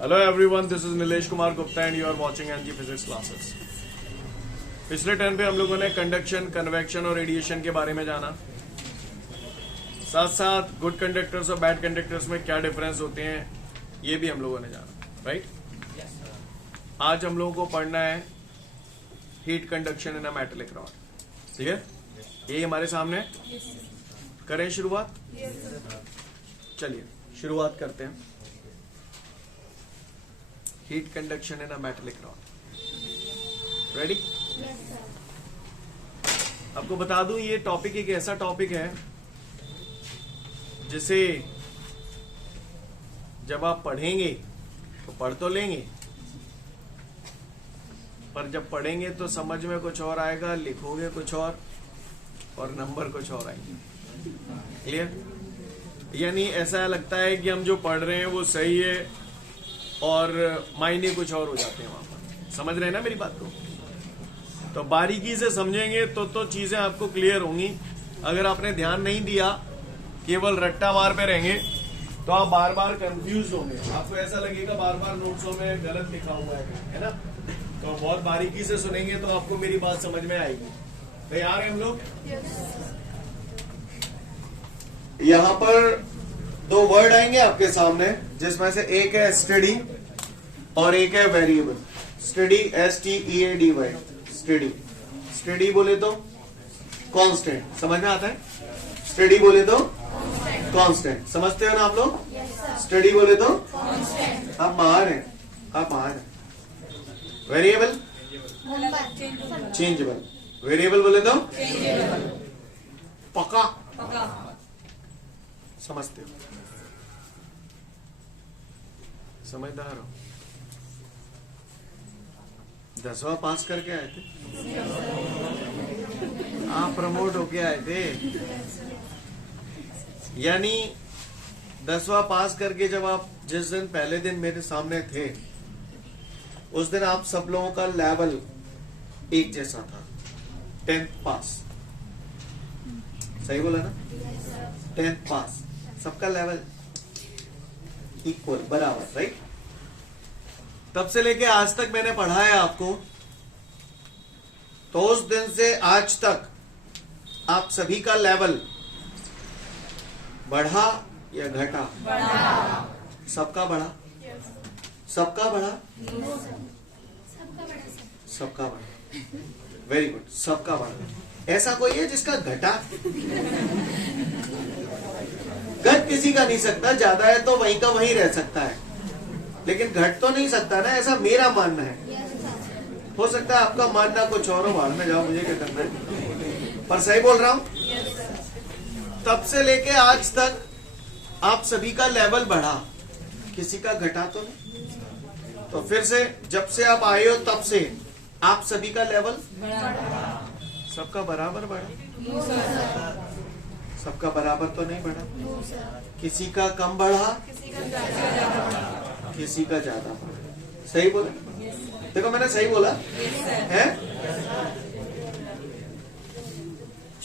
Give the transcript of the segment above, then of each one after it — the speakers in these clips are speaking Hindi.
Hello everyone, this is Nilesh Kumar Gupta and you are watching NG physics classes. पिछले टर्न पे हम लोगों ने कंडक्शन, कन्वेक्शन और रेडिएशन के बारे में जाना। साथ साथ गुड कंडक्टर्स और बैड कंडक्टर्स में क्या डिफरेंस होते हैं ये भी हम लोगों ने जाना, राइट? आज हम लोगों को पढ़ना है हीट कंडक्शन इन अ मेटालिक रॉड। ठीक है, ये हमारे सामने। करें शुरुआत? चलिए शुरुआत करते हैं। हीट कंडक्शन इन अ मेटालिक रॉड। रेडी? आपको बता दूं, ये टॉपिक एक ऐसा टॉपिक है जिसे जब आप पढ़ेंगे तो पढ़ तो लेंगे, पर जब पढ़ेंगे तो समझ में कुछ और आएगा, लिखोगे कुछ और नंबर कुछ और आएंगे। क्लियर? यानी ऐसा लगता है कि हम जो पढ़ रहे हैं वो सही है और मायने कुछ और हो जाते हैं वहां पर। समझ रहे हैं ना मेरी बात को? तो बारीकी से समझेंगे तो चीजें आपको क्लियर होंगी। अगर आपने ध्यान नहीं दिया, केवल रट्टा मार पे रहेंगे तो आप बार बार कंफ्यूज होंगे। आपको ऐसा लगेगा बार बार नोट्सों में गलत लिखा हुआ है ना? तो बहुत बारीकी से सुनेंगे तो आपको मेरी बात समझ में आएगी। तैयार हैं हम लोग? यहां पर दो वर्ड आएंगे आपके सामने, जिसमें से एक है स्टडी और एक है variable. Study, STEADY, study. Study बोले तो कांस्टेंट, समझ में आता है? स्टडी बोले तो कांस्टेंट, समझते हो ना आप लोग? स्टडी बोले तो आप महार हैं, आप महार हैं। Variable changeable. वेरिएबल बोले तो पक्का, समझते हो? समझदार हो? 10वां पास करके आए थे? आप प्रमोट होके आए थे? यानी 10वां पास करके जब आप जिस दिन पहले दिन मेरे सामने थे, उस दिन आप सब लोगों का लेवल एक जैसा था। 10th पास, सही बोला ना? 10th पास, सबका लेवल इक्वल, बराबर, राइट? तब से लेके आज तक मैंने पढ़ाया आपको, तो उस दिन से आज तक आप सभी का लेवल बढ़ा या घटा? सबका बढ़ा? सबका बढ़ा? सबका बढ़ा। वेरी गुड, सबका बढ़ा। ऐसा कोई है जिसका घटा? घट किसी का नहीं सकता, ज्यादा है तो वहीं का वहीं रह सकता है, लेकिन घट तो नहीं सकता ना, ऐसा मेरा मानना है। हो सकता है आपका मानना कुछ और हो, बाहर में जाओ, मुझे क्या करना है, पर सही बोल रहा हूं। तब से लेके आज तक आप सभी का लेवल बढ़ा, किसी का घटा तो नहीं। तो फिर से जब से आप आए हो तब से आप सभी का लेवल सबका बराबर बढ़ा? सबका बराबर तो नहीं बढ़ा, किसी का कम बढ़ा, किसी का ज्यादा बढ़ा। सही बोला? देखो मैंने सही बोला है?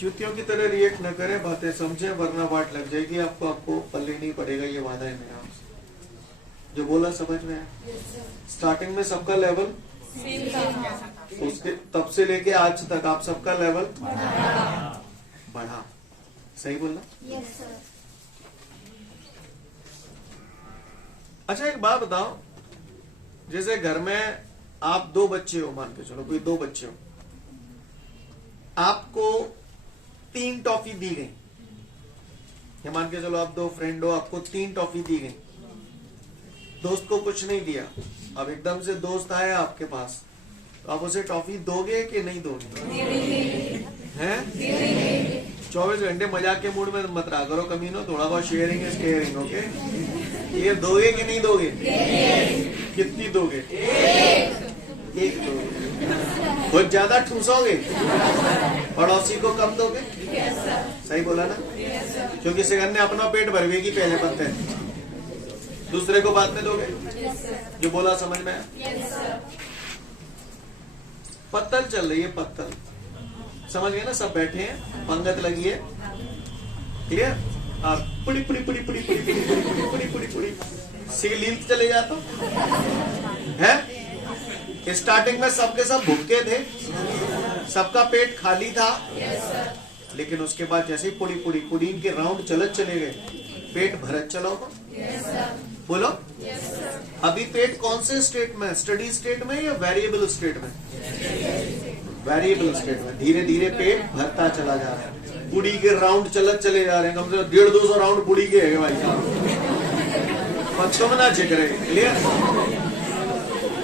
चूतियों की तरह रिएक्ट न करें, बातें समझे, वरना वाट लग जाएगी आपको पल्ले नहीं पड़ेगा, ये वादा है मेरा आपसे। जो बोला समझ में आया? स्टार्टिंग में सबका लेवल, उसके तब से लेके आज तक आप सबका लेवल बढ़ा। सही बोलना? Yes sir. अच्छा एक बात बताओ, जैसे घर में आप दो बच्चे हो, मान के चलो कोई दो बच्चे हो, आपको 3 टॉफी दी गई, या मान के चलो आप दो फ्रेंड हो, आपको 3 टॉफी दी गई, दोस्त को कुछ नहीं दिया। अब एकदम से दोस्त आया आपके पास, तो आप उसे टॉफी दोगे कि नहीं दोगे? हैं? 24 घंटे मजाक के मूड में मत रहा करो कमीनो, थोड़ा बहुत शेयरिंग इज केयरिंग, ओके? ये दोगे कि नहीं दोगे? कितनी दोगे? एक दोगे। कुछ ज्यादा ठूसोगे? पड़ोसी को कम दोगे? सही बोला ना? क्योंकि सिगन ने अपना पेट भरवेगी पहले पत्ते, दूसरे को बाद में दोगे। जो बोला समझ में आया? पत्तल चल रही है, पत्तल, समझ गए ना? सब बैठे हैं, पंगत लगी है, क्लियर? और पुड़ी पुड़ी पुड़ी पुड़ी पुड़ी पुड़ी पुड़ी पुड़ी पुड़ी पुड़ी लील चले जाते है। स्टार्टिंग में सबके सब भूखे थे, सबका पेट खाली था, लेकिन उसके बाद जैसे ही पुडीन के राउंड चले गए, पेट भरत चला होगा। बोलो अभी पेट कौन से स्टेट में, स्टडी स्टेट में या वेरिएबल स्टेट में? वेरिएबल स्टेट में। धीरे धीरे पेट भरता चला जा रहा है, पुड़ी के राउंड चले जा रहे हैं, कम से कम 150-200 राउंड पुड़ी के है भाई साहब, बच्चों में ना चेक रहे। क्लियर?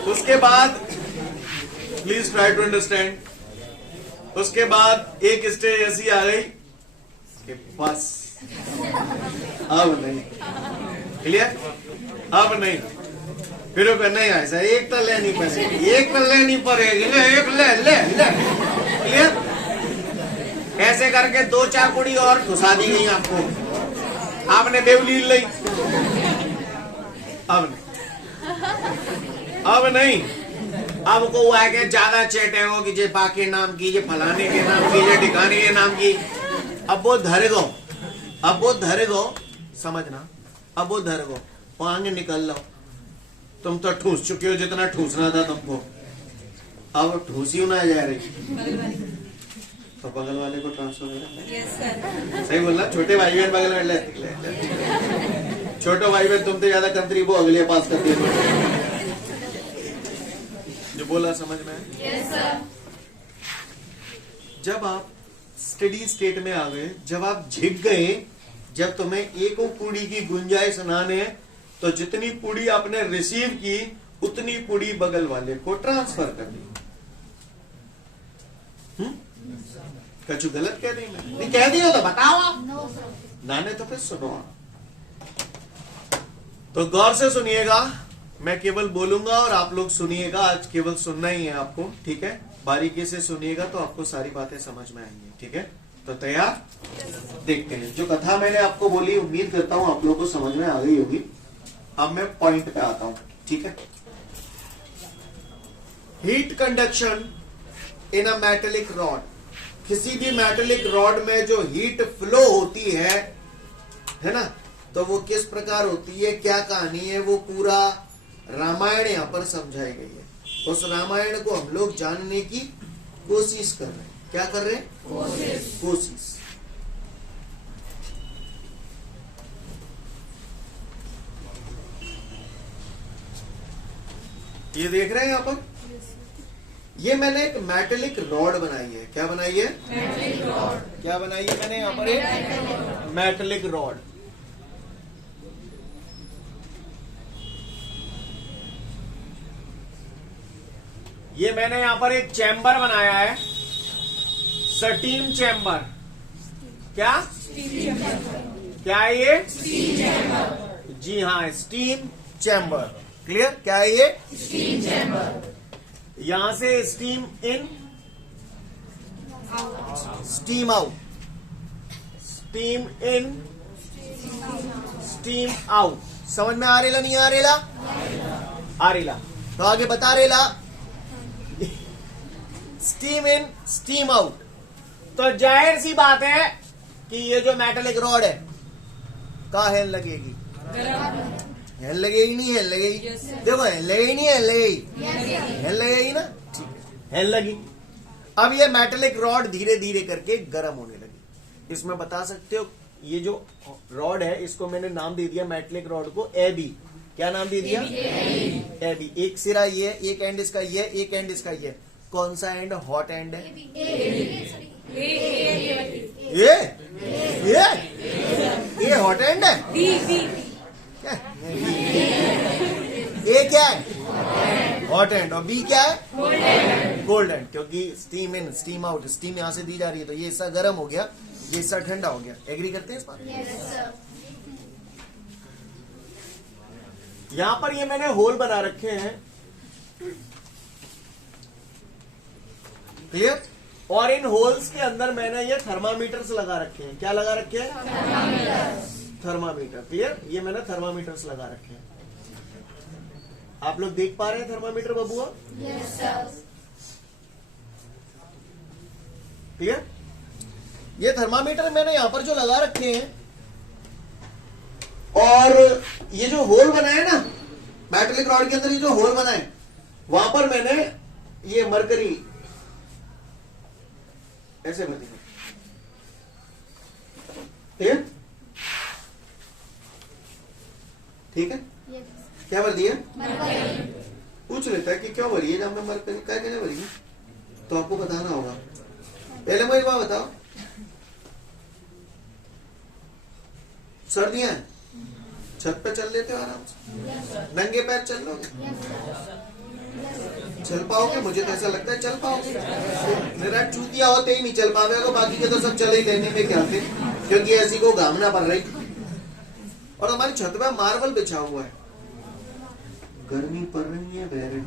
उसके बाद प्लीज ट्राई टू अंडरस्टैंड। उसके बाद एक स्टेज ऐसी आ गई कि बस अब नहीं। क्लियर? अब नहीं, फिर नहीं ऐसा एक तो ले नहीं पड़ेगी, एक तो ले नहीं पड़ेगी, ले एक ले ले ले। क्लियर? ऐसे करके 2-4 कुड़ी और घुसा दी गई आपको, आपने बेवलील ली। अब नहीं, अब को वो आगे ज्यादा चेटे हो कि जे बाके नाम की, जे फलाने के नाम की, जे ठिकाने के नाम की। अब वो धर गो, समझना, अब वो धर गो, वो आगे निकल लो। तुम तो ठूस चुके हो जितना ठूसना था तुमको, अब ठूसी ना जा रही तो बगल वाले को ट्रांसफर हो जाता है। सही बोलना, छोटे भाई बहन बगल में ले। छोटे भाई बहन तुमसे ज्यादा कंट्री वो अगले पास करते हैं। जो बोला समझ में? जब आप स्टडी स्टेट में आ गए, जब आप झिक गए, जब तुम्हें एक पूड़ी की गुंजाइश सुनाने है, तो जितनी पूड़ी आपने रिसीव की उतनी पूड़ी बगल वाले को ट्रांसफर कर दी। कछु गलत कह दी मैं? नहीं कह दिया तो बताओ आप। नाने तो फिर सुनो आप। तो गौर से सुनिएगा, मैं केवल बोलूंगा और आप लोग सुनिएगा। आज केवल सुनना ही है आपको, ठीक है? बारीकी से सुनिएगा तो आपको सारी बातें समझ में आएंगी, ठीक है? तो तैयार? देखते हैं। जो कथा मैंने आपको बोली, उम्मीद करता हूं आप लोगों को समझ में आ गई होगी। अब मैं पॉइंट पे आता हूं, ठीक है? Heat conduction in a metallic rod. किसी भी मेटेलिक रॉड में जो हीट फ्लो होती है ना, तो वो किस प्रकार होती है, क्या कहानी है, वो पूरा रामायण यहां पर समझाई गई है। उस रामायण को हम लोग जानने की कोशिश कर रहे हैं। क्या कर रहे हैं? कोशिश। ये देख रहे हैं यहां पर, ये मैंने एक मेटेलिक रॉड बनाई है। क्या बनाई है? Metallic rod. क्या बनाई है मैंने यहां पर? एक मेटेलिक रॉड। ये मैंने यहां पर एक चैम्बर बनाया है, स्टीम चैम्बर। क्या? क्या है ये? Steam chamber. जी हाँ, स्टीम चैम्बर। क्लियर? क्या है ये? Steam chamber. यहां से steam in, steam out, steam in, steam out. समझ में आ रेला नहीं आ रेला? आ रेला। तो आगे बता रेला, स्टीम इन स्टीम आउट। तो जाहिर सी बात है कि ये जो मेटेलिक रॉड है, कहाँ हेल लगेगी? हेल लगेगी नहीं? हेल लगेगी। देखो हेल लगेगी नहीं? हेल लगेगी। हेल लगेगी ना? ठीक है, हेल लगी। अब ये मेटेलिक रॉड धीरे धीरे करके गर्म होने लगी। इसमें बता सकते हो, ये जो रॉड है इसको मैंने नाम दे दिया मेटेलिक रॉड को AB। क्या नाम दे दिया? AB। एक सिरा ये, एक एंड इसका ये, एक एंड इसका ये। कौन सा एंड हॉट एंड है? ये हॉट एंड है। ए क्या है? Hot and. और बी क्या है? Cold end. क्योंकि steam in steam out, steam यहां से दी जा रही है, तो ये हिस्सा गर्म हो गया, ये हिस्सा ठंडा हो गया। एग्री करते हैं इस बात? यहां पर ये मैंने होल बना रखे हैं, क्लियर? और इन होल्स के अंदर मैंने ये थर्मामीटर्स लगा रखे हैं। क्या लगा रखे हैं? थर्मामीटर। क्लियर? ये मैंने थर्मामीटर्स लगा रखे हैं। आप लोग देख पा रहे हैं थर्मामीटर बबुआ? Yes sir. क्लियर? ये थर्मामीटर मैंने यहां पर जो लगा रखे हैं, और ये जो होल बना है ना मेटेलिक रॉड के अंदर, ये जो होल बना है वहां पर मैंने ये मरकरी ऐसे भर दिया। ठीक है, क्या भर दिया? पूछ लेता है कि क्यों भरी है जब मैं मरकरी क्या कहने भरी है, तो आपको बताना होगा। पहले मुझे बात बताओ, सर्दियां हैं, छत पे चल लेते हो आराम से, नंगे पैर चल लोगे, चल पाओगे? मुझे तो ऐसा लगता है चल पाओगे। मेरा चूतिया होते ही नहीं चल पावे, तो बाकी के तो सब चले ही लेने में क्या थे, क्योंकि ऐसी को घामना पड़ रही। और हमारी छत पे मार्बल बिछा हुआ है, गर्मी पड़ रही है बेरेंट,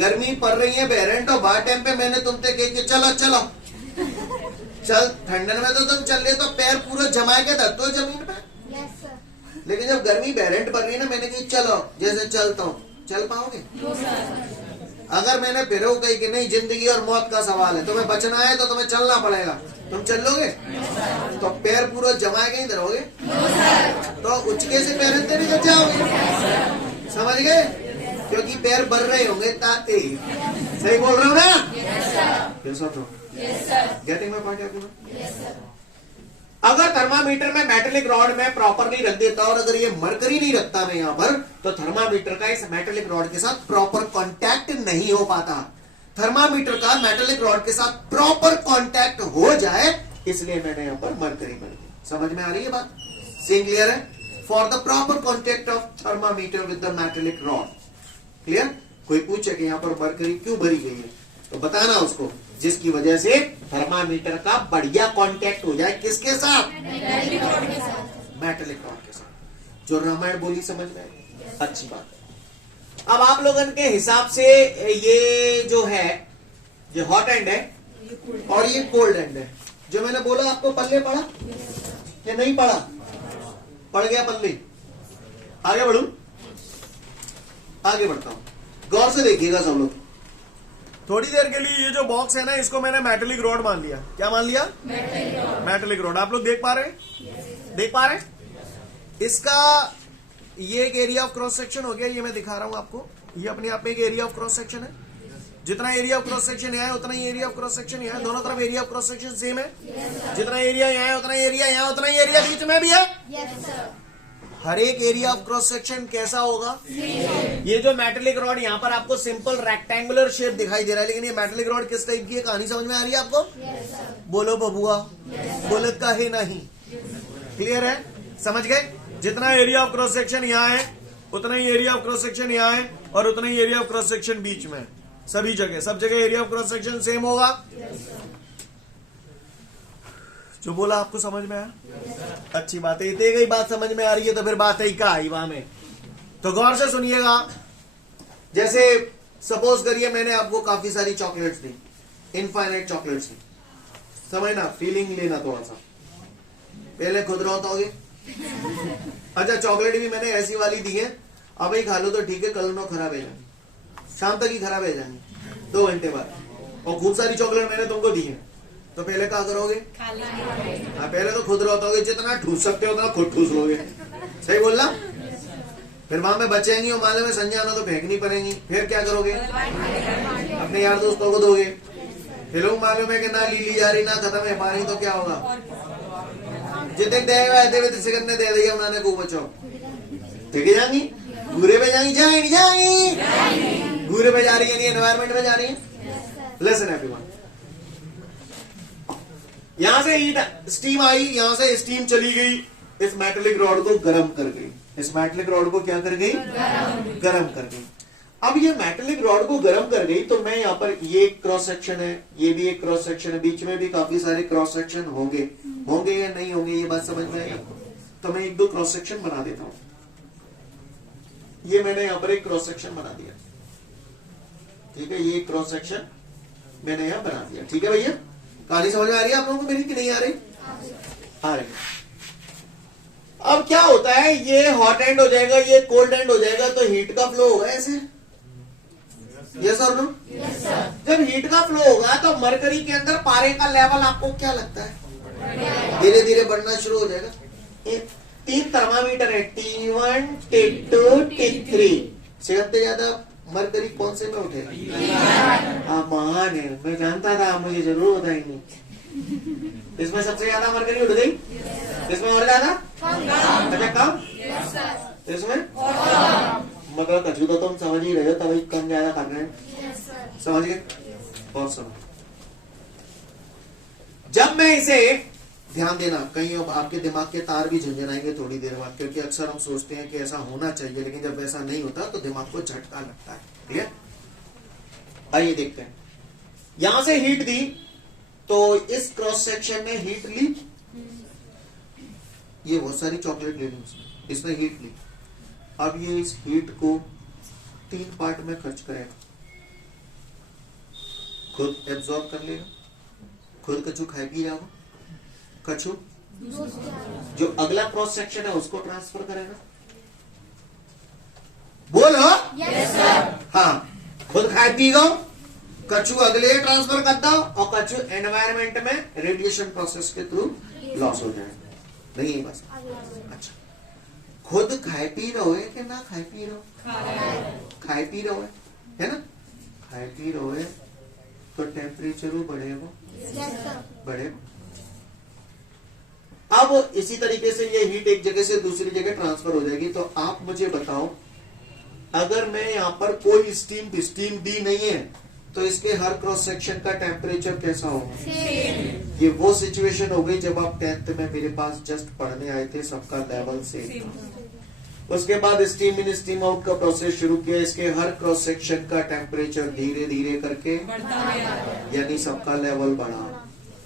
गर्मी पड़ रही है बेरेंट, और बार टाइम पे मैंने तुमसे कही कि चलो चलो चल, ठंडन में तो तुम चल रहे तो पैर पूरा जमा के धरते हो जमीन पे। लेकिन जब गर्मी बेरेंट पड़ रही है ना, मैंने कही चलो, जैसे चलता हूँ, चल पाओगे? अगर मैंने फिर वो कही कि नहीं जिंदगी और मौत का सवाल है, तुम्हें बचना है तो तुम्हें चलना पड़ेगा, तुम चल लोगे? तो पैर पूरा जमा के ही धरोगे, तो उचके से पैर अंदर नहीं जाओगे, समझ गए? क्योंकि पैर बढ़ रहे होंगे ताते। सही बोल रहे हो ना? कैसा तो गेटिंग में पॉइंट है? अगर थर्मामीटर में मेटेलिक रॉड में प्रॉपरली रख देता और अगर ये मरकरी नहीं रखता मैं यहां पर, तो थर्मामीटर का इस मेटेलिक रॉड के साथ प्रॉपर कांटेक्ट नहीं हो पाता। थर्मामीटर का मेटेलिक रॉड के साथ प्रॉपर कांटेक्ट हो जाए, इसलिए मैंने यहां पर मरकरी बन दी। समझ में आ रही है बात? सीन क्लियर है? For the proper contact of thermometer with the metallic rod. Clear? कोई पूछे कि यहां पर मरकरी क्यों भरी गई है, तो बताना उसको, जिसकी वजह से थर्मामीटर का बढ़िया कांटेक्ट हो जाए किसके साथ? मेटेलिक रॉड के साथ। जो रामायण बोली समझ में आई? अच्छी बात है। अब आप लोगों के हिसाब से ये जो है, ये हॉट एंड है और ये कोल्ड एंड है। जो मैंने बोला आपको पल्ले पड़ा या नहीं पड़ा? पड़ गया पल्ले। आगे बढ़ू, आगे बढ़ता हूं, गौर से देखिएगा सब लोग। थोड़ी देर के लिए ये जो बॉक्स है ना, इसको मैंने मेटेलिक रॉड मान लिया। क्या मान लिया? Metallic rod. आप लोग देख पा रहे हैं? देख पा रहे हैं? इसका ये एक एरिया ऑफ क्रॉस सेक्शन हो गया, ये मैं दिखा रहा हूं आपको। ये अपने आप में एक एरिया ऑफ क्रॉस सेक्शन है। जितना एरिया ऑफ क्रॉस सेक्शन यहाँ है उतना ही एरिया ऑफ क्रॉस सेक्शन यहाँ है। दोनों तरफ area of cross section same है। जितना एरिया यहाँ है उतना एरिया यहाँ, उतना ही एरिया बीच में भी है। हर एक एरिया ऑफ क्रॉस सेक्शन कैसा होगा? ये जो मेटेलिक रॉड यहाँ पर आपको सिंपल रेक्टेंगुलर शेप दिखाई दे रहा है, लेकिन ये मेटेलिक रॉड किस टाइप की है? कहानी समझ में आ रही है आपको? बोलो बबुआ, बोले का है नहीं। क्लियर है? समझ गए? जितना एरिया ऑफ क्रॉस सेक्शन यहाँ है उतना ही एरिया ऑफ क्रॉस सेक्शन यहाँ है, और उतना ही एरिया ऑफ क्रॉस सेक्शन बीच में है। सभी जगह, सब जगह area of cross section same होगा। जो बोला आपको समझ में आया? अच्छी बात है। इतनी गई बात समझ में आ रही है तो फिर बात है क्या आई वहां में? तो गौर से सुनिएगा। जैसे सपोज करिए मैंने आपको काफी सारी चॉकलेट्स दी, इनफाइनाइट चॉकलेट्स दी, समझना, फीलिंग लेना थोड़ा सा। पहले खुद रोते अच्छा चॉकलेट भी मैंने ऐसी वाली दी है, अब ही खा लो तो ठीक है, कल नो खराब है जाएंगे, शाम तक ही खराब है जाएंगे, 2 घंटे बाद। और खूब सारी चॉकलेट मैंने तुमको दी है, तो पहले क्या करोगे? हाँ, पहले तो खुद रोते, जितना ठूस सकते हो उतना खुद ठूस लोगे। सही बोलना? फिर वहां में बचेंगी और माले में संजय आना तो फेंकनी पड़ेंगी। फिर क्या करोगे? अपने यार दोस्तों को दोगे। फिर लोग मालूम है कि ना ली जा रही ना खत्म है पानी, तो क्या होगा? जितने सेकंड ने दे दिया उन्होंने को बचाओ, ठीक है? जाएंगी घूरे पे, जाएंगी घूरे पे जा रही है, एनवायरमेंट में जा रही है। लिसन एवरीवन, यहां से हीट स्टीम आई, यहां से स्टीम चली गई, इस मेटेलिक रॉड को गर्म कर गई। इस मेटेलिक रॉड को क्या कर गई? गर्म कर गई। अब ये मेटेलिक रॉड को गर्म कर गई, तो मैं यहाँ पर ये एक क्रॉस सेक्शन है, ये भी एक क्रॉस सेक्शन है, बीच में भी काफी सारे क्रॉस सेक्शन होंगे या नहीं होंगे, ये बात समझ में आई आपको? तो मैं 1-2 क्रॉस सेक्शन बना देता हूं। ये मैंने यहाँ पर एक क्रॉस सेक्शन बना दिया, ठीक है? ये क्रॉस सेक्शन मैंने यहाँ बना दिया, ठीक है भैया? कहानी समझ में आ रही है आप लोगों को मेरी कि नहीं आ रही? आ रही है। अब क्या होता है, ये हॉट एंड हो जाएगा, ये कोल्ड एंड हो जाएगा, तो हीट का फ्लो होगा ऐसे। यस और नो? जब हीट का फ्लो होगा तो मरकरी के अंदर पारे का लेवल आपको क्या लगता है? धीरे धीरे बढ़ना शुरू हो जाएगा। तीन थर्मामीटर है, T1, T2, T3। सबसे ज्यादा मरकरी कौन से में उठे? आप महान है, मैं जानता था आप मुझे जरूर बताएंगे। इसमें सबसे ज्यादा मरकरी उठ गई, इसमें और ज्यादा अच्छा कम, इसमें मतलब कछु तो तुम समझ ही रहे हो, तभी कम ज्यादा कर रहे हैं, समझ गए? और सुनो, जब मैं इसे ध्यान देना, कहीं आपके दिमाग के तार भी झंझनाएंगे थोड़ी देर बाद, क्योंकि अक्सर हम सोचते हैं कि ऐसा होना चाहिए, लेकिन जब ऐसा नहीं होता तो दिमाग को झटका लगता है। ठीक है, आइए देखते हैं। यहां से हीट दी तो इस क्रॉस सेक्शन में हीट ली, ये बहुत सारी चॉकलेट ले ली, इसमें हीट ली। अब ये इस हीट को 3 पार्ट में खर्च करेगा, खुद एब्जॉर्ब कर लेगा, खुद कछु खाए पी जाओ, कछु जो अगला क्रॉस सेक्शन है उसको ट्रांसफर करेगा। बोलो यस सर। हाँ, खुद खाए पी गो, कछु अगले ट्रांसफर कर दो, और कछु एनवायरमेंट में रेडिएशन प्रोसेस के थ्रू लॉस हो जाएगा। नहीं है बस। अच्छा, खुद खाए पी रहो है कि ना खाए पी रहो? खाए पी रहो है ना? खाए पी रहो है तो टेम्परेचर बढ़ेगा, बढ़ेगा। अब इसी तरीके से ये हीट एक जगह से दूसरी जगह ट्रांसफर हो जाएगी। तो आप मुझे बताओ, अगर मैं यहां पर कोई स्टीम दी नहीं है तो इसके हर क्रॉस सेक्शन का टेम्परेचर कैसा होगा? ये वो सिचुएशन हो गई जब आप 10th में मेरे पास जस्ट पढ़ने आए थे, सबका लेवल सेम था। उसके बाद स्टीम इन स्टीम आउट का प्रोसेस शुरू किया, इसके हर क्रॉस सेक्शन का टेम्परेचर धीरे धीरे करके यानी सबका लेवल बढ़ा।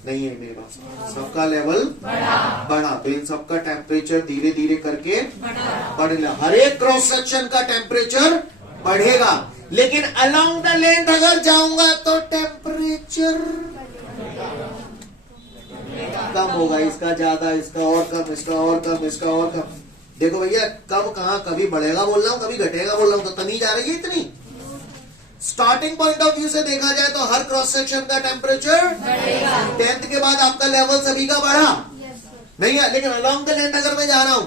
नहीं है मेरे पास, सबका लेवल बढ़ा, तो इन सबका टेम्परेचर धीरे धीरे करके बढ़ेगा। हर एक क्रॉस सेक्शन का टेम्परेचर बढ़ेगा, लेकिन अलोंग द लेंथ अगर जाऊंगा तो टेम्परेचर कम होगा, इसका ज्यादा, इसका और कम, इसका और कम, इसका और कम। देखो भैया, कब कहां, कभी बढ़ेगा बोल रहा हूं, कभी घटेगा बोल रहा हूं, तो तमीज आ रही है इतनी। स्टार्टिंग पॉइंट ऑफ व्यू से देखा जाए तो हर क्रॉस सेक्शन का टेम्परेचर 10th के बाद आपका लेवल सभी का बढ़ा नहीं है, लेकिन अलोंग द लेंथ अगर मैं जा रहा हूं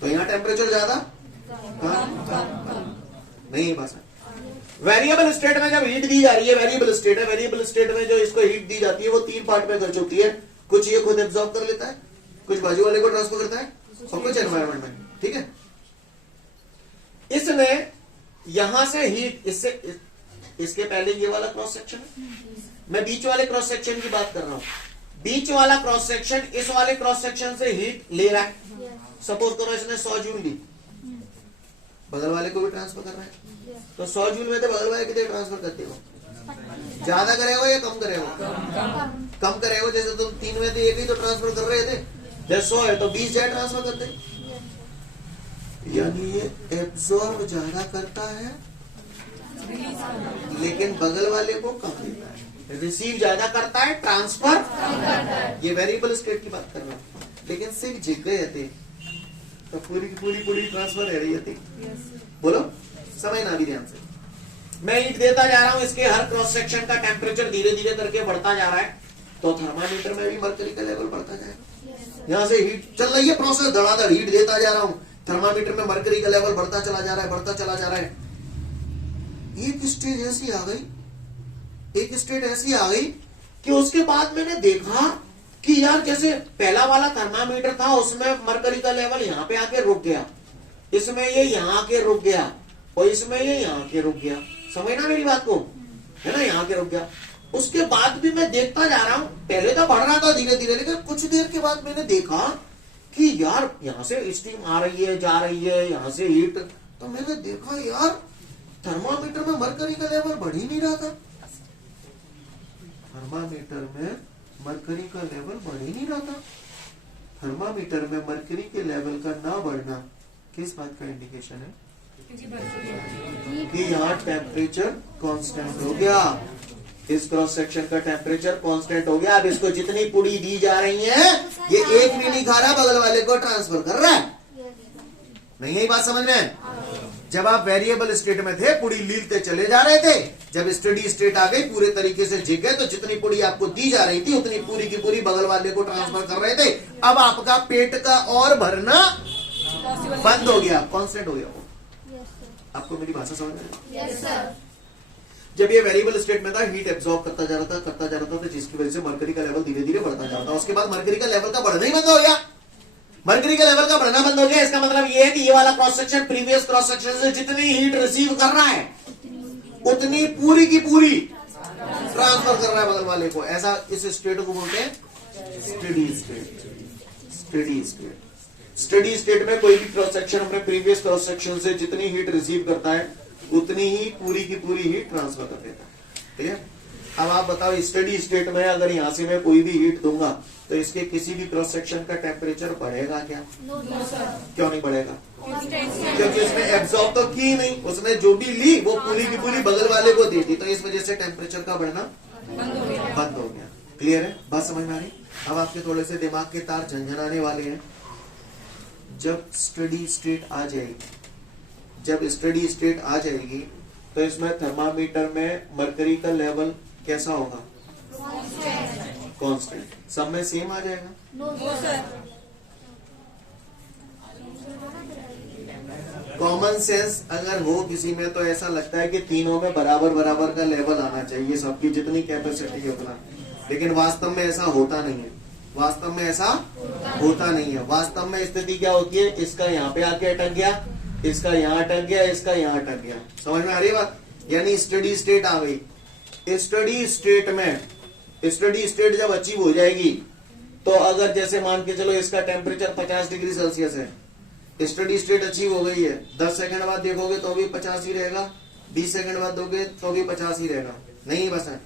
तो यहाँ टेम्परेचर ज्यादा नहीं बस। वेरिएबल स्टेट में जब हीट दी जा रही है, वेरिएबल स्टेट है, वेरिएबल स्टेट में जो इसको हीट दी जाती है वो 3 पार्ट में खर्च होती है। कुछ ये खुद एब्जॉर्ब कर लेता है, कुछ बाजू वाले को ट्रांसफर करता है, और कुछ एनवायरमेंट में। ठीक है, इसने यहां से हीट, इससे इसके पहले ये वाला क्रॉस सेक्शन है, मैं बीच वाले क्रॉस सेक्शन की बात कर रहा हूं। बीच वाला क्रॉस सेक्शन इस वाले क्रॉस सेक्शन से हीट ले रहा है। सपोज करो इसने 100 जूल ली, बगल वाले को भी ट्रांसफर कर रहा है, तो 100 जूल में तो बगल वाले कितने ट्रांसफर करते हो? ज्यादा करेगा या कम करेगा? कम करेगा। जैसे तुम 3 में थे, एक ही तो ट्रांसफर कर रहे थे, जैसे 100 है तो 20 ज्यादा ट्रांसफर करते, यानी ये एब्जॉर्ब ज्यादा करता है लेकिन बगल वाले को कम देता है। रिसीव ज्यादा करता है, ट्रांसफर, ये वेरिएबल स्टेट की बात कर रहा हूं। लेकिन सिर्फ जिग गए थे तो पूरी ट्रांसफर रह रही थी। बोलो, समझना भी ध्यान से। मैं हीट देता जा रहा हूं, इसके हर क्रॉस सेक्शन का टेम्परेचर धीरे धीरे करके बढ़ता जा रहा है, तो थर्मामीटर में भी मरकरी का लेवल बढ़ता जाएगा। यहां से हीट चल रही है, प्रोसेस धड़ाधड़ हीट देता जा रहा हूं, थर्मामीटर में मरकरी का लेवल बढ़ता चला जा रहा है, बढ़ता चला जा रहा है। एक स्टेज ऐसी आ गई, एक स्टेट ऐसी आ गई कि उसके बाद मैंने देखा कि यार जैसे पहला वाला थर्मामीटर था उसमें मरकरी का लेवल यहाँ पे आके रुक गया, इसमें ये यहाँ आके रुक गया, और इसमें ये यहाँ आके रुक गया। समझना मेरी बात को, है ना? यहाँ आके रुक गया। उसके बाद भी मैं देखता जा रहा हूं, पहले तो बढ़ रहा था धीरे धीरे, लेकिन कुछ देर के बाद मैंने देखा कि यार यहाँ से स्टीम आ रही है, जा रही है, यहाँ से हीट, तो मैंने देखा यार थर्मामीटर में मरकरी का लेवल बढ़ ही नहीं रहा था। थर्मामीटर में मरकरी का लेवल बढ़ ही नहीं रहा था। थर्मामीटर में मरकरी के लेवल का ना बढ़ना किस बात का इंडिकेशन है? कि यहाँ टेम्परेचर कांस्टेंट हो गया, इस क्रॉस सेक्शन का टेम्परेचर कांस्टेंट हो गया। अब इसको जितनी पुड़ी दी जा रही है, ये एक भी नहीं खा रहा, बगल वाले को ट्रांसफर कर रहा है। नहीं, यही बात समझ में? जब आप वेरिएबल स्टेट में थे पुड़ी लीलते चले जा रहे थे, जब स्टडी स्टेट आ गई पूरे तरीके से जीत गए तो जितनी पुड़ी आपको दी जा रही थी उतनी पूरी की पूरी बगल वाले को ट्रांसफर कर रहे थे। अब आपका पेट का और भरना बंद हो गया, कांस्टेंट हो गया वो। आपको मेरी भाषा समझ में आई? जब ये वेरिएबल स्टेट में था हीट एब्जॉर्ब करता जा रहा था तो जिसकी वजह से मरकरी का लेवल धीरे धीरे बढ़ता जा रहा था। उसके बाद मरकरी का लेवल का बढ़ना ही बंद हो गया। मरकरी का लेवल का बढ़ना बंद हो गया, इसका मतलब ये है कि ये वाला cross section previous cross section से जितनी हीट रिसीव कर रहा है उतनी पूरी की पूरी ट्रांसफर कर रहा है बगल वाले को। ऐसा इस स्टेट को बोलते हैं steady state. Steady state, steady state में कोई भी क्रॉस सेक्शन अपने प्रीवियस क्रॉस सेक्शन से जितनी हीट रिसीव करता है उतनी ही पूरी की पूरी हीट ट्रांसफर कर देता है। ठीक है, अब आप बताओ स्टेडी स्टेट में अगर यहां से मैं कोई भी हीट दूंगा तो इसके किसी भी क्रॉस सेक्शन का टेम्परेचर बढ़ेगा क्या? क्यों नहीं बढ़ेगा? क्योंकि उसने एब्जॉर्ब तो की नहीं, उसने जो भी ली वो पूरी की पूरी बगल वाले को दे दी, तो इस वजह से टेम्परेचर का बढ़ना बंद हो गया। क्लियर है? बात समझ में आ रही? अब आपके थोड़े से दिमाग के तार झंझनाने वाले हैं। जब स्टडी स्टेट आ जाएगी, जब स्टडी स्टेट आ जाएगी तो इसमें थर्मामीटर में मरकरी का लेवल कैसा होगा? कांस्टेंट। सब में सेम आ जाएगा। कॉमन सेंस अगर हो किसी में तो ऐसा लगता है कि तीनों में बराबर बराबर का लेवल आना चाहिए, सबकी जितनी कैपेसिटी है उतना, लेकिन वास्तव में ऐसा होता नहीं है। वास्तव में ऐसा होता नहीं है। वास्तव में स्थिति क्या होती है? इसका यहाँ पे आके अटक गया, इसका यहाँ अटक गया, इसका यहाँ अटक गया। समझ में आ रही है बात? यानी स्टडी स्टेट आ गई। स्टडी स्टेट में, स्टडी स्टेट जब अचीव हो जाएगी तो अगर जैसे मान के चलो इसका टेम्परेचर 50 डिग्री सेल्सियस है, स्टडी स्टेट अचीव हो गई है, 10 सेकंड बाद देखोगे तो भी 50 ही रहेगा, 20 सेकंड बाद दोगे तो भी 50 ही रहेगा। नहीं बस है,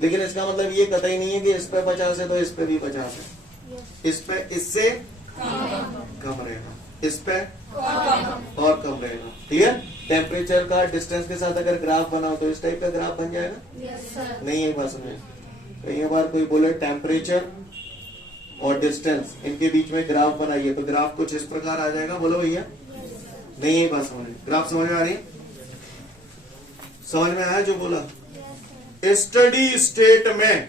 लेकिन इसका मतलब ये कतई नहीं है कि इस पे 50 है तो इस पे भी 50 है। इस पे इससे कम रहेगा, इस पे और कम रहेगा। ठीक है? टेम्परेचर का डिस्टेंस के साथ अगर ग्राफ बनाओ तो इस टाइप का ग्राफ बन जाएगा। नहीं है बस में कई बार कोई बोले टेम्परेचर और डिस्टेंस इनके बीच में ग्राफ बनाइए तो ग्राफ कुछ इस प्रकार आ जाएगा। बोलो भैया। नहीं है बात समझ, ग्राफ समझ में आ रही? समझ में आया जो बोला? स्टडी स्टेट में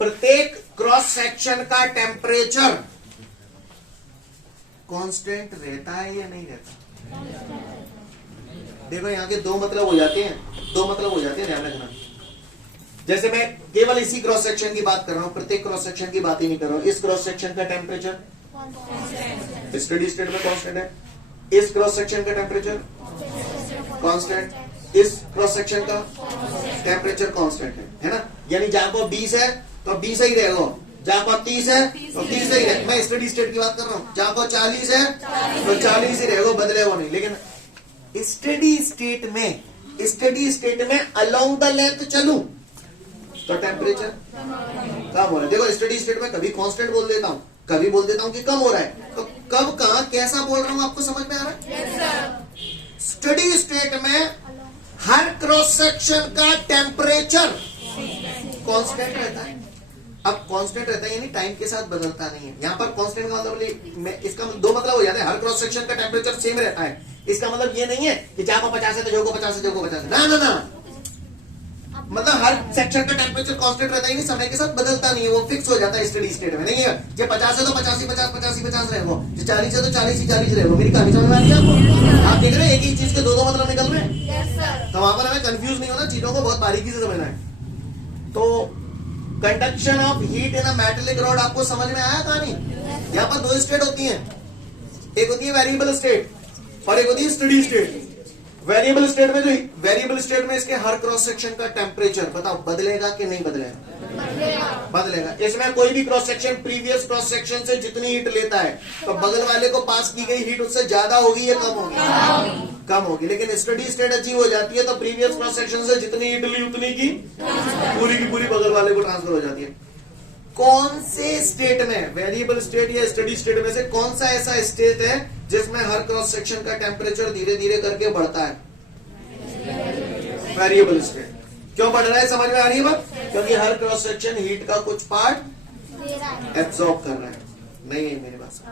प्रत्येक क्रॉस सेक्शन का टेम्परेचर कांस्टेंट रहता है या नहीं रहता? देखो यहाँ के दो मतलब हो जाते हैं, दो मतलब हो जाते हैं, ध्यान रखना। जैसे मैं केवल इसी क्रॉस सेक्शन की बात कर रहा हूं, प्रत्येक क्रॉस सेक्शन की बात ही नहीं कर रहा हूं। इस क्रॉस सेक्शन का टेम्परेचर स्टडी स्टेट में कांस्टेंट है, इस क्रॉस सेक्शन का टेम्परेचर कांस्टेंट, इस क्रॉस सेक्शन का टेम्परेचर कांस्टेंट है ना? यानी जहां पर 20 है तो 20 ही रहेगा, जहां पर 30 है तो 30 ही रहेगा। मैं स्टडी स्टेट की बात कर रहा हूं। जहां पर 40 है तो 40 ही रहेगा, बदलेगा नहीं। लेकिन स्टडी स्टेट में अलोंग द लेंथ चलूं तो टेम्परेचर कम हो रहा है। देखो स्टडी स्टेट में कभी कांस्टेंट बोल देता हूं, कभी बोल देता हूं कि कम हो रहा है, तो कब कहां कैसा बोल रहा हूं आपको समझ में आ रहा है? स्टडी स्टेट में हर क्रॉस सेक्शन का टेम्परेचर कांस्टेंट रहता है। अब कांस्टेंट रहता है यानी टाइम के साथ बदलता नहीं है। यहाँ पर कांस्टेंट का मतलब इसका दो मतलब हो जाते हैं। हर क्रॉस सेक्शन का टेम्परेचर सेम रहता है, इसका मतलब ये नहीं है कि जहां पर 50 है तो जो को 50 है, जो को 50 है। ना, मतलब हर सेक्शन का टेम्परेचर कांस्टेंट रहता है, नहीं समय के साथ बदलता नहीं है, वो फिक्स हो जाता है स्टडी स्टेट में। नहीं है ये 50 है तो 50 ही 50 रहेगा, जो 40 है तो 40 ही 40 रहेगा। मेरी कहानी समझ में आ रही है आपको? आप देख रहे हैं एक ही चीज के दो मतलब निकल रहे हैं। तो वहां पर हमें कंफ्यूज नहीं होना, चीजों को बहुत बारीकी से समझना है। तो conduction of heat in a metallic rod आपको समझ में आया कहानी? यहाँ पर दो स्टेट होती हैं, एक होती है वेरिएबल स्टेट और एक होती है स्टडी स्टेट। वेरिएबल स्टेट में इसके हर क्रॉस सेक्शन का टेम्परेचर बताओ बदलेगा कि नहीं बदलेगा? बदलेगा। इसमें कोई भी cross section previous cross section से जितनी हीट लेता है तो बगल वाले को पास की गई हीट उससे ज्यादा होगी या कम होगी? कम होगी। लेकिन स्टडी स्टेट अचीव हो जाती है तो प्रीवियस क्रॉस सेक्शन से जितनी हीट ली उतनी की पूरी बगल वाले को ट्रांसफर हो जाती है। कौन से स्टेट में, वेरिएबल स्टेट या स्टडी स्टेट में से कौन सा ऐसा स्टेट है जिसमें हर क्रॉस सेक्शन का टेम्परेचर धीरे धीरे करके बढ़ता है? Variable state. क्यों बढ़ रहा है समझ में आ रही है बात? क्योंकि हर क्रॉस सेक्शन हीट का कुछ पार्ट एब्सॉर्ब कर रहा है। नहीं है मेरे पास।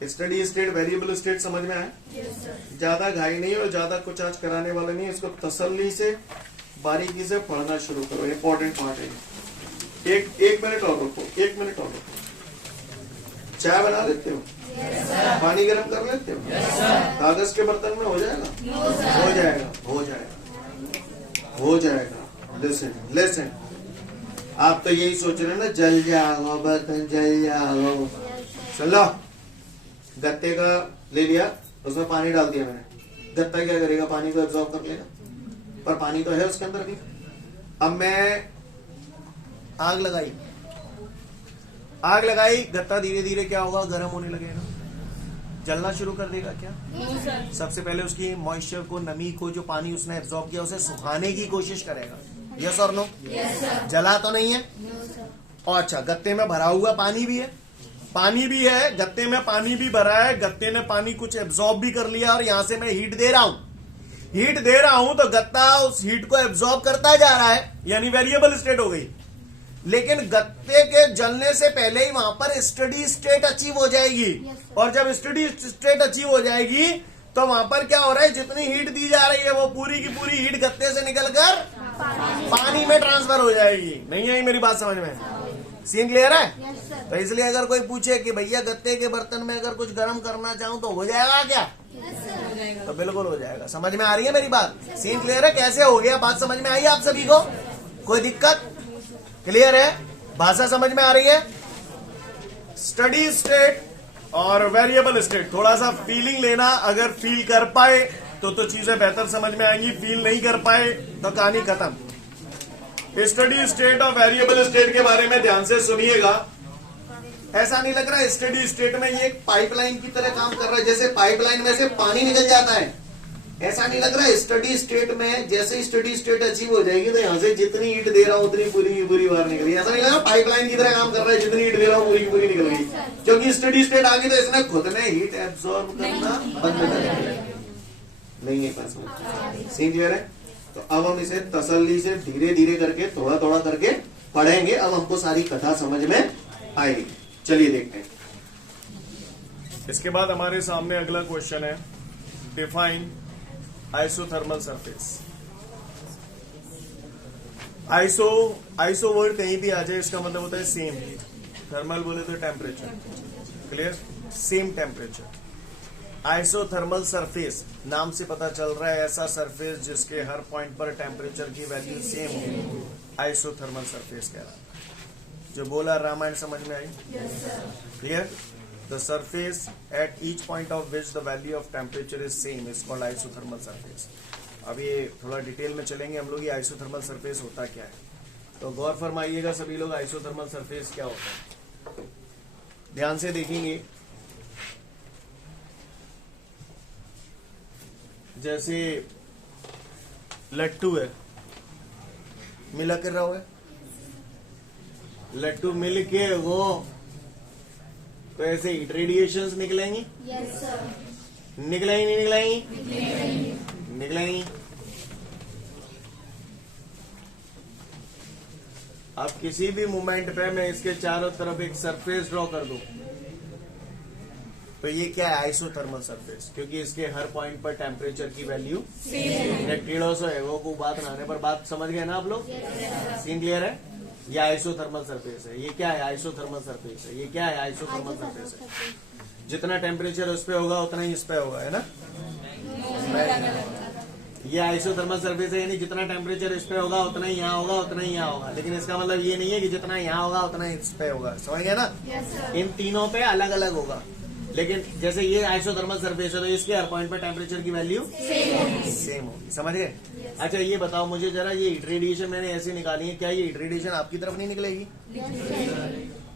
स्टडी स्टेट वेरिएबल स्टेट समझ में आया? ज्यादा घाई नहीं और ज्यादा कुछ आज कराने वाला नहीं है। इसको तसल्ली से बारीकी से पढ़ना शुरू करो, इंपॉर्टेंट पार्ट है। एक मिनट और रुको, 1 मिनट और रुको। चाय बना लेते हो? पानी गर्म कर लेते हो? कागज के बर्तन में हो जाएगा? हो जाएगा, हो जाएगा, हो जाएगा। लिसन लिसन, आप तो यही सोच रहे हो ना, जल जाओ बर्तन जल जाओ। चलो, गत्ते का ले लिया, उसमें पानी डाल दिया मैंने। गत्ता क्या करेगा? पानी को एब्जॉर्ब कर लेगा, पर पानी तो है उसके अंदर भी। अब मैं आग लगाई, आग लगाई, गत्ता धीरे धीरे क्या होगा? गर्म होने लगेगा, जलना शुरू कर देगा क्या? सबसे पहले उसकी मॉइस्चर को, नमी को, जो पानी उसने एब्जॉर्ब किया उसे सुखाने की कोशिश करेगा। यस और नो? जला तो नहीं है? और अच्छा, गत्ते में भरा हुआ पानी भी है, पानी भी है, गत्ते में पानी भी भरा है, गत्ते ने पानी कुछ एब्जॉर्ब भी कर लिया और यहां से मैं हीट दे रहा हूं, हीट दे रहा हूं, तो गत्ता उस हीट को एब्जॉर्ब करता जा रहा है, यानी वेरिएबल स्टेट हो गई। लेकिन गत्ते के जलने से पहले ही वहां पर स्टडी स्टेट अचीव हो जाएगी। और जब स्टडी स्टेट अचीव हो जाएगी तो वहां पर क्या हो रहा है? जितनी हीट दी जा रही है वो पूरी की पूरी हीट गत्ते से निकलकर पानी में ट्रांसफर हो जाएगी। नहीं आई मेरी बात समझ में? सीन क्लियर है? तो इसलिए अगर कोई पूछे कि भैया गत्ते के बर्तन में अगर कुछ गर्म करना चाहूं तो हो जाएगा क्या? तो बिल्कुल हो जाएगा। समझ में आ रही है मेरी बात? सीन क्लियर है? कैसे हो गया? बात समझ में आई आप सभी को? कोई दिक्कत? क्लियर है? भाषा समझ में आ रही है? स्टडी स्टेट और वेरिएबल स्टेट, थोड़ा सा फीलिंग लेना। अगर फील कर पाए तो चीजें बेहतर समझ में आएंगी, फील नहीं कर पाए तो कहानी खत्म। स्टडी स्टेट और वेरिएबल स्टेट के बारे में ध्यान से सुनिएगा। ऐसा नहीं लग रहा है स्टडी स्टेट में ये एक पाइपलाइन की तरह काम कर रहा है, जैसे पाइपलाइन में से पानी निकल जाता है? ऐसा नहीं लग रहा है? स्टडी स्टेट में जैसे स्टडी स्टेट अचीव हो जाएगी तो यहाँ से जितनी हीट दे रहा हूं उतनी पूरी की पूरी बाहर निकली। ऐसा नहीं लग रहा? पाइपलाइन की तरह काम कर रहा है, जितनी हीट दे रहा हूं पूरी की पूरी निकल गई, क्योंकि स्टडी स्टेट आ गई तो इसने खुद ने हीट एब्सॉर्ब करना बंद कर दिया। नहीं है पास में? सीन क्लियर है? तो अब हम इसे तसल्ली से धीरे धीरे करके, थोड़ा थोड़ा करके पढ़ेंगे। अब हमको सारी कथा समझ में आएगी। चलिए देखते हैं। इसके बाद हमारे सामने अगला क्वेश्चन है, define isothermal surface. Iso word कहीं भी आ जाए इसका मतलब होता है सेम। थर्मल बोले तो temperature, clear? Same temperature. Isothermal surface नाम से पता चल रहा है ऐसा सरफेस जिसके हर पॉइंट पर टेम्परेचर की वैल्यू सेम हो, आइसोथर्मल सरफेस कह रहा है। जो बोला रामायण समझ में आई? Clear? The surface at each point of which the value of temperature is same is called isothermal surface. अब ये थोड़ा डिटेल में चलेंगे हम लोग, ये आइसोथर्मल सरफेस होता क्या है। तो गौर फरमाइएगा सभी लोग, आइसोथर्मल सरफेस क्या होता है? ध्यान से देखेंगे। जैसे लट्टू है, मिला कर रहा है, लट्टू मिल के वो तो ऐसे हीट रेडिएशंस निकलेंगी? Yes sir. निकलेंगी नहीं निकलेंगी? निकलेंगी। अब किसी भी मोमेंट पे मैं इसके चारों तरफ एक सरफेस ड्रॉ कर दूं तो ये क्या है? आइसोथर्मल सरफेस, क्योंकि इसके हर पॉइंट पर टेम्परेचर की वैल्यू टेढ़ों से है। वो को बात बनाने पर बात समझ गए ना आप लोग? सीन क्लियर है? ये आइसोथर्मल सरफेस है। ये क्या है? आइसोथर्मल सरफेस है। ये क्या है? आइसोथर्मल सरफेस है। जितना टेम्परेचर उस पे होगा उतना ही इस पे होगा, है ना? ये आइसोथर्मल सरफेस है, यानी जितना टेम्परेचर इस पे होगा उतना ही यहाँ होगा, उतना ही यहाँ होगा। लेकिन इसका मतलब ये नहीं है कि जितना यहाँ होगा उतना ही इस पे होगा। समझ गया ना? इन तीनों पे अलग अलग होगा। लेकिन जैसे ये आइसोथर्मल सरफेस है तो इसके हर पॉइंट पर टेम्परेचर की वैल्यू सेम होगी। समझ गए? अच्छा ये बताओ मुझे जरा, ये हीट रेडिएशन मैंने ऐसे निकाली है, क्या ये हीट रेडिएशन आपकी तरफ नहीं निकलेगी?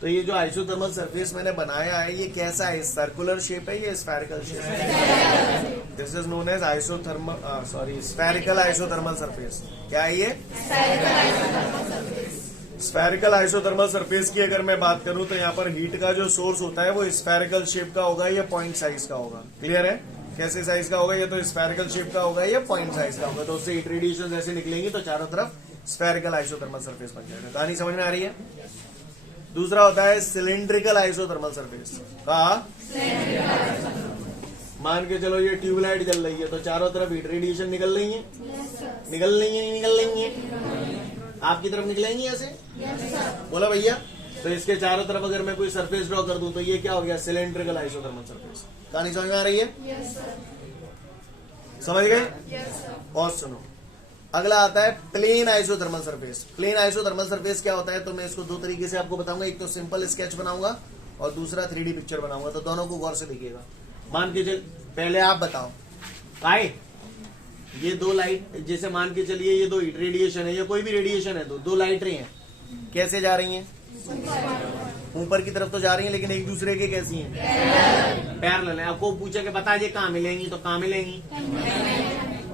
तो ये जो आइसोथर्मल सरफेस मैंने बनाया है ये कैसा है? सर्कुलर शेप है या स्फेरिकल शेप है? This is known as spherical isothermal surface. क्या है ये? स्फेरिकल आइसोथर्मल सरफेस की अगर मैं बात करूं तो यहाँ पर हीट का जो सोर्स होता है वो स्फेरिकल शेप का होगा या पॉइंट साइज का होगा? क्लियर है? कैसे साइज का होगा? ये तो स्फेरिकल शेप का होगा या पॉइंट साइज का होगा। तो उससे हीट रेडिएशन ऐसे निकलेंगी तो चारों तरफ स्फेरिकल आइसोथर्मल सरफेस बन जाएगा। कहानी समझ में आ रही है? दूसरा होता है सिलिंड्रिकल आइसोथर्मल सरफेस। कहा मान के चलो ये ट्यूबलाइट जल रही है तो चारों तरफ हीट रेडिएशन निकल रही है, निकल रही है, निकल रही है, आपकी तरफ निकलेंगी ऐसे, बोला भैया। तो इसके चारों तरफ अगर मैं कोई सरफेस ड्रॉ कर दूं तो ये क्या हो गया, सिलेंड्रिकल आइसोथर्मल सरफेस। कहानी समझ में आ रही है? समझ गए? और सुनो, अगला आता है plane isothermal surface. Plane isothermal surface क्या होता है तो मैं इसको दो तरीके से आपको बताऊंगा, एक तो सिंपल स्केच बनाऊंगा और दूसरा 3D पिक्चर बनाऊंगा, तो दोनों को गौर से देखिएगा। मान के चल, पहले आप बताओ आए, ये दो लाइट, जैसे मान के चलिए ये दो हीट रेडिएशन है, ये कोई भी रेडिएशन है, दो लाइटें हैं, कैसे जा रही हैं? ऊपर की तरफ तो जा रही हैं, लेकिन एक दूसरे के कैसी हैं? पैरेलल है। आपको पूछे कि बता ये कहाँ मिलेंगी, तो कहाँ मिलेंगी?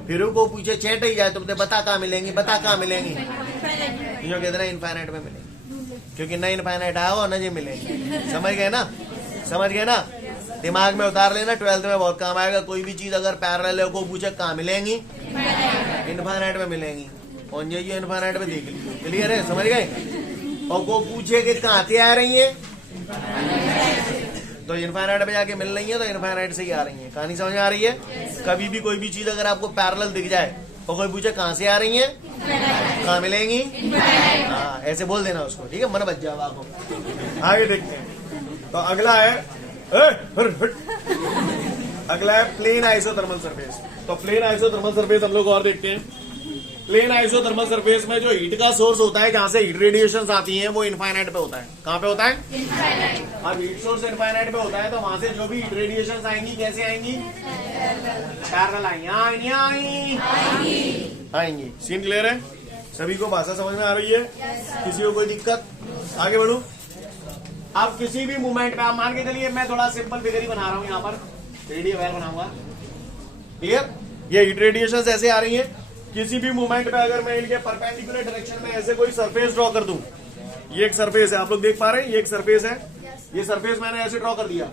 फिर को पूछे चेट ही जाए तो बता कहाँ मिलेंगी, बता कहाँ मिलेंगी? जो कहते ना इनफाइनाइट में मिलेंगी, क्योंकि न इनफाइनाइट आया हो न ये मिलेंगी। समझ गए ना? समझ गए ना? दिमाग में उतार लेना, 12th में बहुत काम आएगा। कोई भी चीज अगर पैरेलल है, को पूछे कहाँ मिलेंगी, इनफाइनाइट में मिलेंगी, और ये इनफाइनाइट में देख लीजिए। क्लियर है? समझ गए? और को पूछे कि कहाँ से आ रही है, तो इनफाइनाइट में जाके मिल रही है, तो इनफाइनाइट से ही आ रही है। कहानी समझ में आ रही है? कभी भी कोई भी चीज अगर आपको पैरेलल दिख जाए और कोई पूछे कहाँ से आ रही है, कहाँ मिलेंगी, हाँ ऐसे बोल देना उसको, ठीक है? मन बच जाओ आपको। आगे देखते हैं। तो अगला है अगला है प्लेन आइसोथर्मल सरफेस। तो प्लेन आइसोथर्मल सरफेस हम लोग और देखते हैं। प्लेन आइसोथर्मल सरफेस में जो हीट का सोर्स होता है, जहां से हीट रेडिएशंस आती हैं, वो इनफाइनाइट पे होता है। कहां पे होता है? इनफाइनाइट। अब हीट सोर्स इनफाइनाइट पे होता है, तो वहां से जो भी हीट रेडिएशंस आएंगी कैसे आएंगी? पैरेलल आएंगी, आएंगी। सीन क्लियर है? सभी को भाषा समझ में आ रही है? किसी को कोई दिक्कत? आगे बढ़ू। अब किसी भी मूवमेंट पे आप मान के चलिए, मैं थोड़ा सिंपल फिगर ही बना रहा हूँ यहाँ पर, 3D अवेयर बनाऊंगा। क्लियर? ये हीट रेडिएशंस ऐसे आ रही है। किसी भी मूवमेंट पे अगर मैं इनके परपेंडिकुलर डायरेक्शन में ऐसे कोई सरफेस ड्रॉ कर दूं, ये एक सरफेस है, आप लोग देख पा रहे हैं, ये एक सरफेस है, ये सरफेस मैंने ऐसे ड्रॉ कर दिया,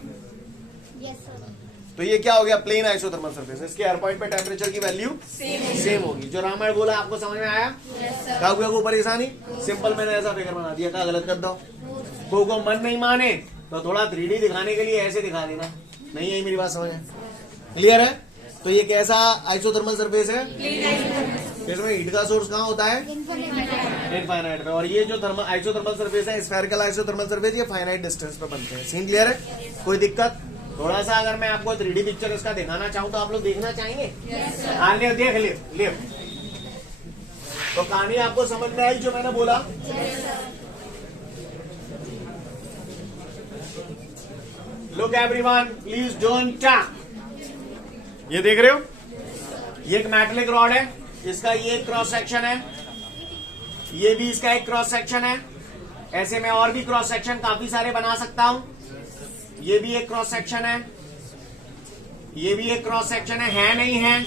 तो ये क्या हो गया? Plane isothermal surface. इसके हर पॉइंट पे टेम्परेचर की वैल्यू सेम होगी। जो रामायण बोला आपको समझ में आया? क्या हुआ? कोई परेशानी? सिंपल मैंने ऐसा फिगर बना दिया, क्या गलत कर दो? को मन नहीं माने तो थोड़ा 3D दिखाने के लिए ऐसे दिखा देना। नहीं है मेरी बात समझ में? क्लियर है? तो ये कैसा आइसोथर्मल सरफेस है? इसमें हीट का सोर्स कहाँ होता है? इनफाइनाइट पे। और ये जो आइसोथर्मल सरफेस है, स्फेरिकल आइसोथर्मल सरफेस, ये फाइनाइट डिस्टेंस पे बनते हैं। सीन क्लियर है? कोई दिक्कत? थोड़ा सा अगर मैं आपको 3D पिक्चर इसका दिखाना चाहूँ तो आप लोग देखना चाहेंगे? हाँ, देख ले। तो कहानी आपको समझ में आई जो मैंने बोला? Look everyone, please don't talk. ये देख रहे हो? ये एक मेटलिक रॉड है, इसका ये क्रॉस सेक्शन है, ये भी इसका एक क्रॉस सेक्शन है। ऐसे मैं और भी क्रॉस सेक्शन काफी सारे बना सकता हूं। ये भी एक क्रॉस सेक्शन है, ये भी एक क्रॉस सेक्शन है नहीं है?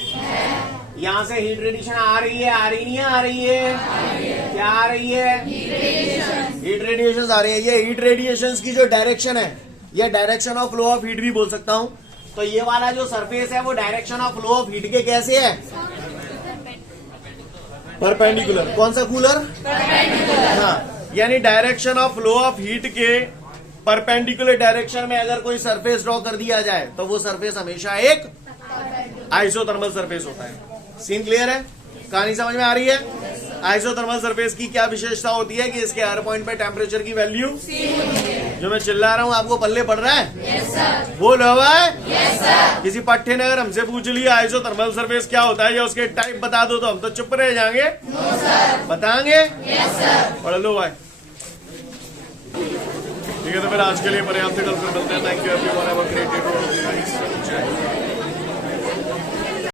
यहां से हीट रेडिएशन आ रही है, आ रही नहीं आ रही है? क्या आ रही है? हीट रेडिएशन आ रही है। ये हीट रेडिएशन की जो डायरेक्शन है, ये direction of flow of heat भी बोल सकता हूं। तो ये वाला जो सरफेस है वो direction of flow of heat के कैसे है? परपेंडिकुलर। कौन सा कूलर? परपेंडिकुलर। हाँ, यानी direction of flow of heat के परपेंडिकुलर डायरेक्शन में अगर कोई सरफेस ड्रॉ कर दिया जाए तो वो सरफेस हमेशा एक आइसोथर्मल सरफेस होता है। सीन क्लियर है? कहानी समझ में आ रही है? आइसोथर्मल सरफेस की क्या विशेषता होती है कि इसके हर पॉइंट पे टेम्परेचर की वैल्यू, जो मैं चिल्ला रहा हूँ आपको पल्ले पड़ रहा है? yes, sir. बोल रहा है? yes, sir. किसी पट्टे ने अगर हमसे पूछ लिया आइसोथर्मल सरफेस क्या होता है या उसके टाइप बता दो तो हम तो चुप रह जाएंगे? no, sir. बताएंगे? yes, sir. पढ़ लो भाई। ठीक है, तो फिर आज के लिए पर्याप्त है। कल फिर मिलते हैं। Thank you everyone, have a great day.